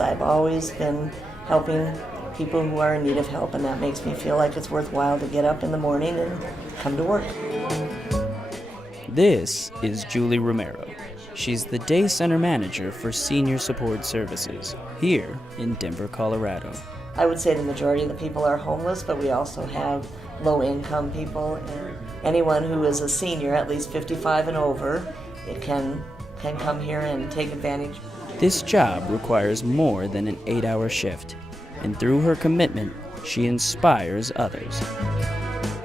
I've always been helping people who are in need of help, and that makes me feel like it's worthwhile to get up in the morning and come to work. This is Julie Romero. She's the Day Center Manager for Senior Support Services here in Denver, Colorado. I would say the majority of the people are homeless, but we also have low-income people, and anyone who is a senior, at least 55 and over, it can come here and take advantage. This job requires more than an 8-hour shift, and through her commitment, she inspires others.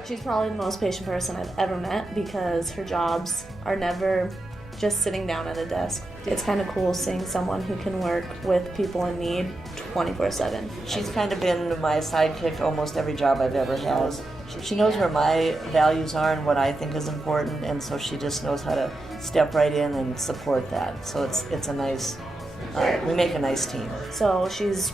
She's probably the most patient person I've ever met because her jobs are never just sitting down at a desk. It's kind of cool seeing someone who can work with people in need 24/7. She's kind of been my sidekick almost every job I've ever had. She knows where my values are and what I think is important, and so she just knows how to step right in and support that. So it's a nice, we make a nice team. So she's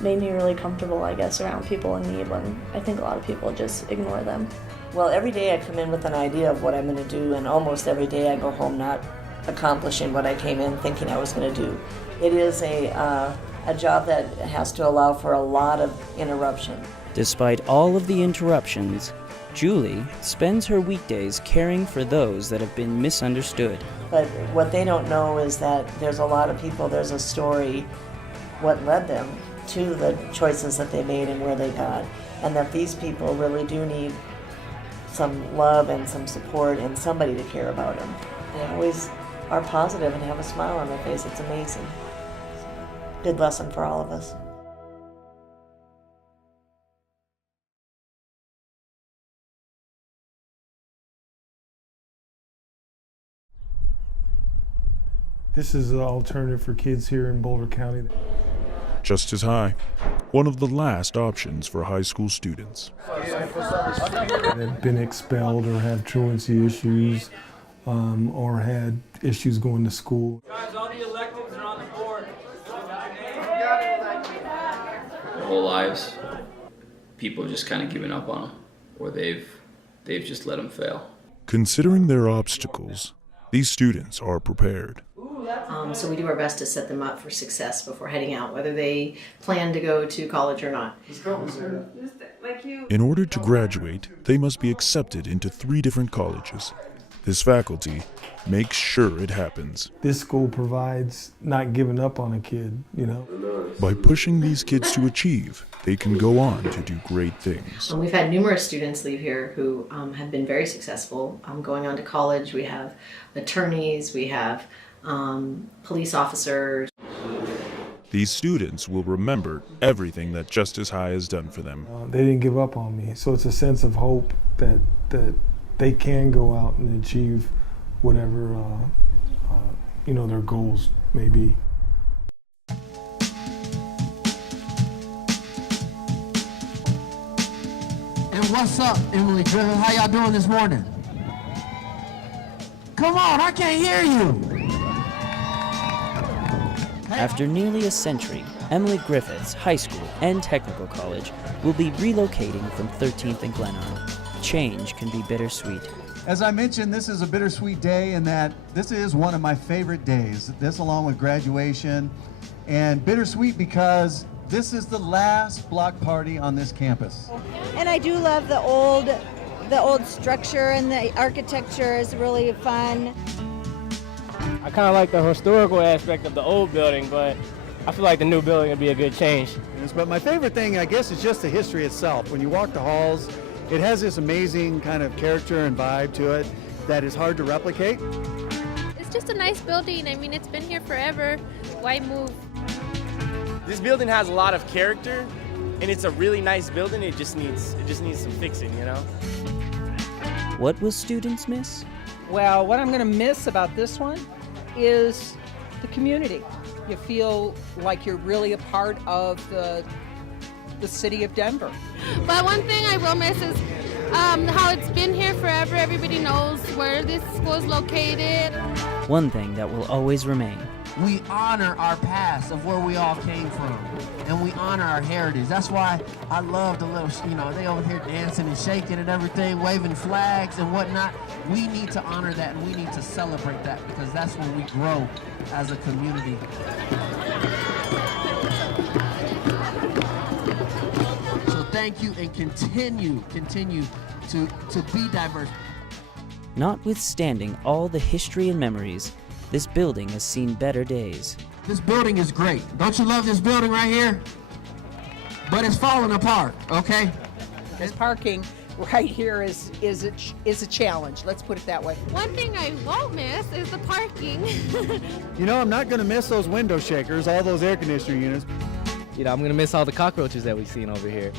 made me really comfortable, I guess, around people in need when I think a lot of people just ignore them. Well, every day I come in with an idea of what I'm going to do, and almost every day I go home not accomplishing what I came in thinking I was going to do. It is a job that has to allow for a lot of interruption. Despite all of the interruptions, Julie spends her weekdays caring for those that have been misunderstood. But what they don't know is that there's a lot of people, there's a story, what led them to the choices that they made and where they got, and that these people really do need some love and some support and somebody to care about them. They always are positive and have a smile on their face. It's amazing. Good lesson for all of us. This is an alternative for kids here in Boulder County. Justice High, one of the last options for high school students. Have been expelled or have truancy issues or had issues going to school. Guys, all the electives are on the board. Their whole lives, people have just kind of given up on them, or they've just let them fail. Considering their obstacles, these students are prepared. So we do our best to set them up for success before heading out, whether they plan to go to college or not. In order to graduate, they must be accepted into 3 different colleges. This faculty makes sure it happens. This school provides not giving up on a kid, you know. By pushing these kids to achieve, they can go on to do great things. We've had numerous students leave here who have been very successful going on to college. We have attorneys, we have police officers. These students will remember everything that Justice High has done for them. They didn't give up on me, so it's a sense of hope that they can go out and achieve whatever their goals may be. And what's up, Emily Griffith? How y'all doing this morning? Come on, I can't hear you. After nearly a century, Emily Griffith's high school and technical college will be relocating from 13th and Glenarm. Change can be bittersweet. As I mentioned, this is a bittersweet day in that this is one of my favorite days, this along with graduation, and bittersweet because this is the last block party on this campus. And I do love the old structure, and the architecture is really fun. I kind of like the historical aspect of the old building, but I feel like the new building would be a good change. Yes, but my favorite thing, I guess, is just the history itself. When you walk the halls, it has this amazing kind of character and vibe to it that is hard to replicate. It's just a nice building. I mean, it's been here forever. Why move? This building has a lot of character, and it's a really nice building. It just needs some fixing, you know? What will students miss? Well, what I'm going to miss about this one is the community. You feel like you're really a part of the city of Denver. But one thing I will miss is how it's been here forever. Everybody knows where this school is located. One thing that will always remain. We honor our past of where we all came from, and we honor our heritage. That's why I love the little, they over here dancing and shaking and everything, waving flags and whatnot. We need to honor that, and we need to celebrate that, because that's when we grow as a community. thank you and continue to be diverse. Notwithstanding all the history and memories, this building has seen better days. This building is great. Don't you love this building right here? But it's falling apart, okay? This parking right here is a challenge. Let's put it that way. One thing I won't miss is the parking. You know, I'm not going to miss those window shakers, all those air conditioner units. You know, I'm gonna miss all the cockroaches that we've seen over here.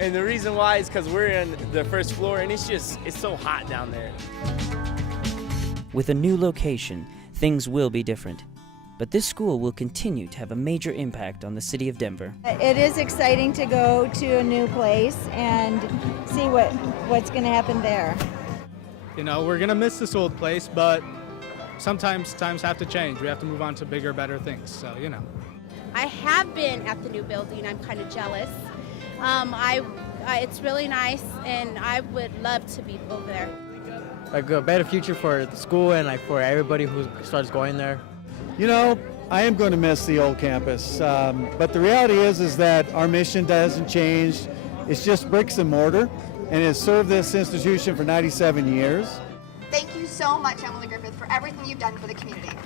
And the reason why is because we're in the first floor and it's so hot down there. With a new location, things will be different. But this school will continue to have a major impact on the city of Denver. It is exciting to go to a new place and see what's going to happen there. You know, we're gonna miss this old place, but sometimes times have to change. We have to move on to bigger, better things. So, you know. I have been at the new building. I'm kind of jealous. It's really nice, and I would love to be over there. Like a better future for the school and like for everybody who starts going there. You know, I am going to miss the old campus, but the reality is that our mission hasn't changed. It's just bricks and mortar, and it's served this institution for 97 years. Thank you so much, Emily Griffith, for everything you've done for the community.